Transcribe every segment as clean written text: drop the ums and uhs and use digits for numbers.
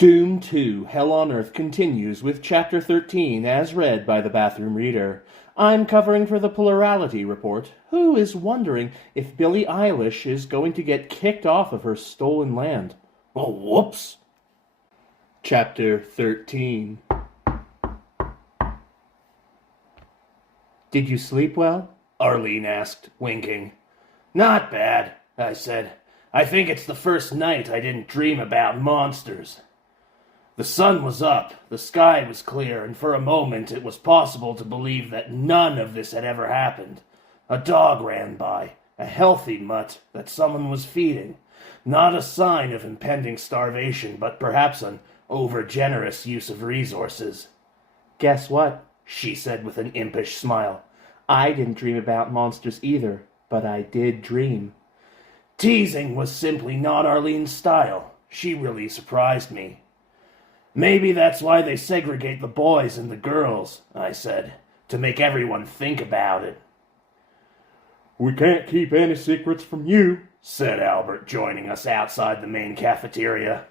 Doom 2 Hell on Earth continues with Chapter 13 as read by the bathroom reader. I'm covering for the Plurality Report, who is wondering if Billie Eilish is going to get kicked off of her stolen land. Oh, whoops! Chapter 13. Did you sleep well? Arlene asked, winking. Not bad, I said. I think it's the first night I didn't dream about monsters. The sun was up, the sky was clear, and for a moment it was possible to believe that none of this had ever happened. A dog ran by, a healthy mutt that someone was feeding. Not a sign of impending starvation, but perhaps an over-generous use of resources. Guess what? She said with an impish smile. I didn't dream about monsters either, but I did dream. Teasing was simply not Arlene's style. She really surprised me. Maybe that's why they segregate the boys and the girls, I said, to make everyone think about it. We can't keep any secrets from you, said Albert, joining us outside the main cafeteria.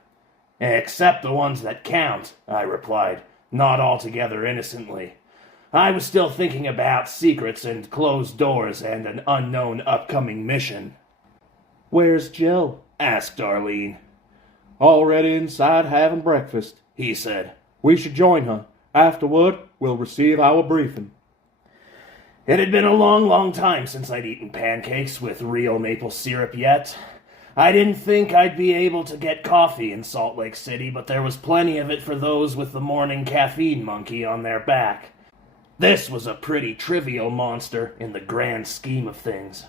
Except the ones that count, I replied, not altogether innocently. I was still thinking about secrets and closed doors and an unknown upcoming mission. Where's Jill? Asked Arlene. Already inside having breakfast, he said. We should join her. Afterward, we'll receive our briefing. It had been a long time since I'd eaten pancakes with real maple syrup yet. I didn't think I'd be able to get coffee in Salt Lake City, but there was plenty of it for those with the morning caffeine monkey on their back. This was a pretty trivial monster in the grand scheme of things.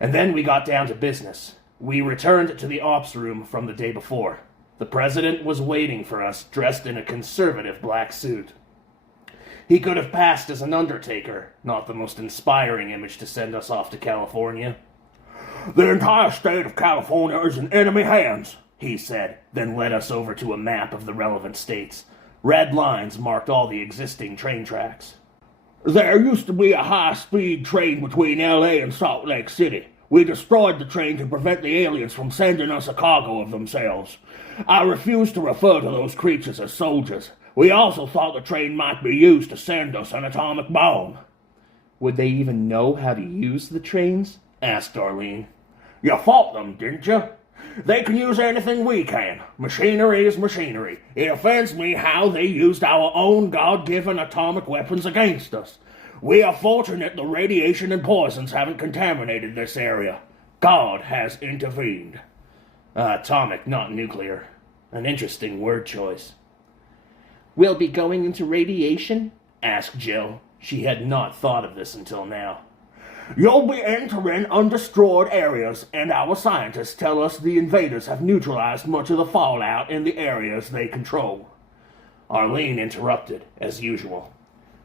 And then we got down to business. We returned to the ops room from the day before. The president was waiting for us, dressed in a conservative black suit. He could have passed as an undertaker, not the most inspiring image to send us off to California. The entire state of California is in enemy hands, he said, then led us over to a map of the relevant states. Red lines marked all the existing train tracks. There used to be a high-speed train between L.A. and Salt Lake City. We destroyed the train to prevent the aliens from sending us a cargo of themselves. I refuse to refer to those creatures as soldiers. We also thought the train might be used to send us an atomic bomb. Would they even know how to use the trains? Asked Arlene. You fought them, didn't you? They can use anything we can. Machinery is machinery. It offends me how they used our own God-given atomic weapons against us. We are fortunate the radiation and poisons haven't contaminated this area. God has intervened. Atomic, not nuclear. An interesting word choice. We'll be going into radiation? Asked Jill. She had not thought of this until now. You'll be entering undestroyed areas, and our scientists tell us the invaders have neutralized much of the fallout in the areas they control. Arlene interrupted, as usual.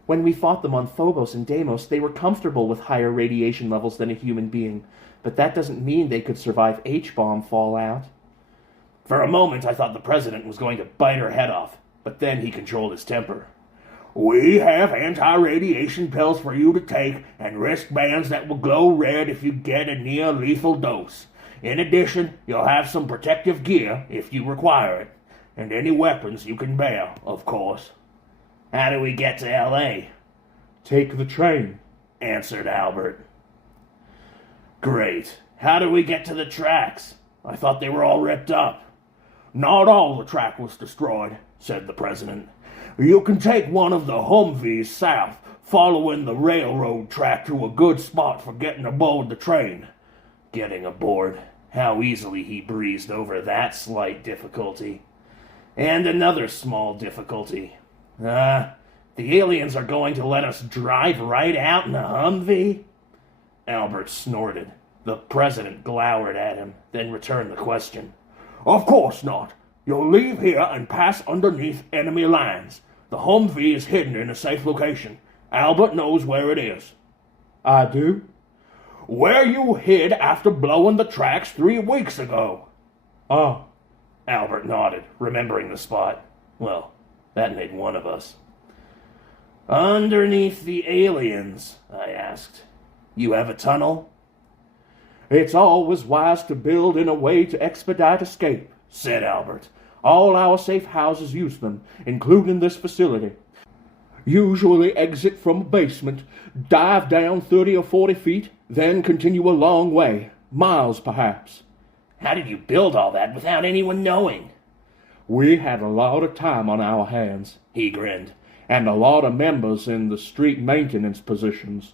When we fought them on Phobos and Deimos, they were comfortable with higher radiation levels than a human being, but that doesn't mean they could survive H-bomb fallout. For a moment, I thought the president was going to bite her head off, but then he controlled his temper. We have anti-radiation pills for you to take and wristbands that will glow red if you get a near-lethal dose. In addition, you'll have some protective gear if you require it, and any weapons you can bear, of course. How do we get to L.A.? Take the train, answered Albert. Great. How do we get to the tracks? I thought they were all ripped up. Not all the track was destroyed, said the president. You can take one of the Humvees south, following the railroad track to a good spot for getting aboard the train. Getting aboard. How easily he breezed over that slight difficulty. And another small difficulty. The aliens are going to let us drive right out in a Humvee? Albert snorted. The president glowered at him, then returned the question. Of course not. You'll leave here and pass underneath enemy lines. The Humvee is hidden in a safe location. Albert knows where it is. I do? Where you hid after blowing the tracks 3 weeks ago. Oh. Albert nodded, remembering the spot. Well, that made one of us. Underneath the aliens, I asked. You have a tunnel? It's always wise to build in a way to expedite escape, said Albert. All our safe houses use them, including this facility. Usually exit from a basement, dive down 30 or 40 feet, then continue a long way, miles perhaps. How did you build all that without anyone knowing? We had a lot of time on our hands, he grinned, and a lot of members in the street maintenance positions.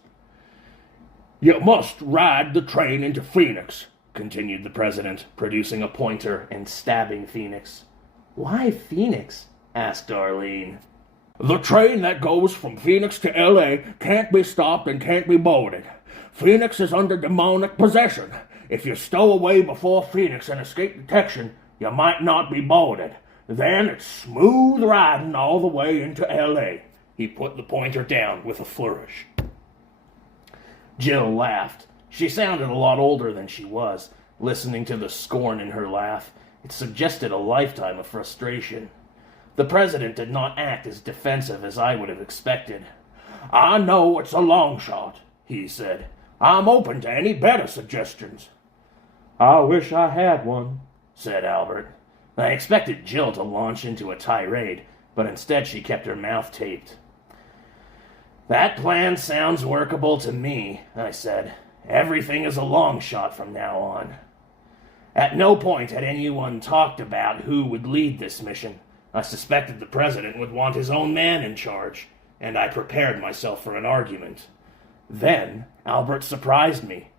You must ride the train into Phoenix, continued the president, producing a pointer and stabbing Phoenix. Why Phoenix? Asked Arlene. The train that goes from Phoenix to L.A. can't be stopped and can't be boarded. Phoenix is under demonic possession. If you stow away before Phoenix and escape detection, you might not be boarded. Then it's smooth riding all the way into L.A. He put the pointer down with a flourish. Jill laughed. She sounded a lot older than she was. Listening to the scorn in her laugh, it suggested a lifetime of frustration. The president did not act as defensive as I would have expected. I know it's a long shot, he said. I'm open to any better suggestions. I wish I had one, said Albert. I expected Jill to launch into a tirade, but instead she kept her mouth taped. That plan sounds workable to me, I said. Everything is a long shot from now on. At no point had anyone talked about who would lead this mission. I suspected the president would want his own man in charge, and I prepared myself for an argument. Then Albert surprised me.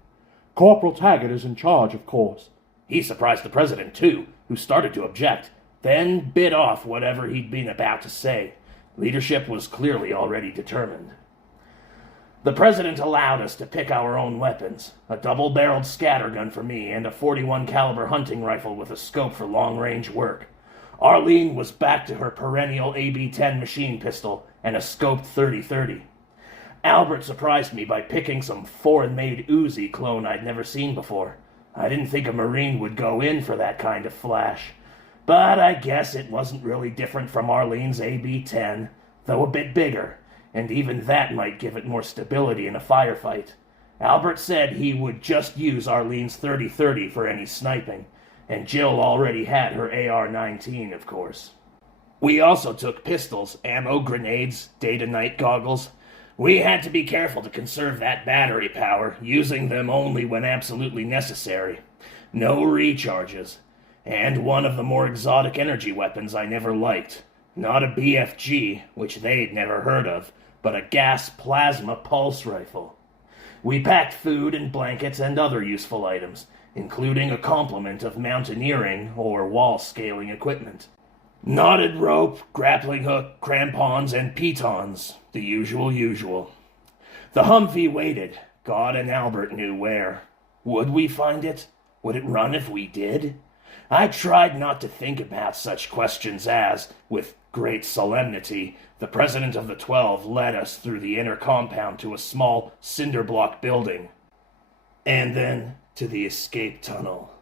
Corporal Taggart is in charge, of course. He surprised the president, too, who started to object, then bit off whatever he'd been about to say. Leadership was clearly already determined. The president allowed us to pick our own weapons, a double-barreled scattergun for me and a .41 caliber hunting rifle with a scope for long-range work. Arlene was back to her perennial AB-10 machine pistol and a scoped .30-30. Albert surprised me by picking some foreign-made Uzi clone I'd never seen before. I didn't think a Marine would go in for that kind of flash. But I guess it wasn't really different from Arlene's AB-10, though a bit bigger, and even that might give it more stability in a firefight. Albert said he would just use Arlene's .30-30 for any sniping, and Jill already had her AR-19, of course. We also took pistols, ammo, grenades, day-to-night goggles. We had to be careful to conserve that battery power, using them only when absolutely necessary. No recharges. And one of the more exotic energy weapons I never liked. Not a BFG, which they'd never heard of, but a gas plasma pulse rifle. We packed food and blankets and other useful items, including a complement of mountaineering or wall-scaling equipment. Knotted rope, grappling hook, crampons, and pitons, the usual. The Humvee waited. God and Albert knew where. Would we find it? Would it run if we did? I tried not to think about such questions as, with great solemnity, the president of the 12 led us through the inner compound to a small cinder block building, and then to the escape tunnel.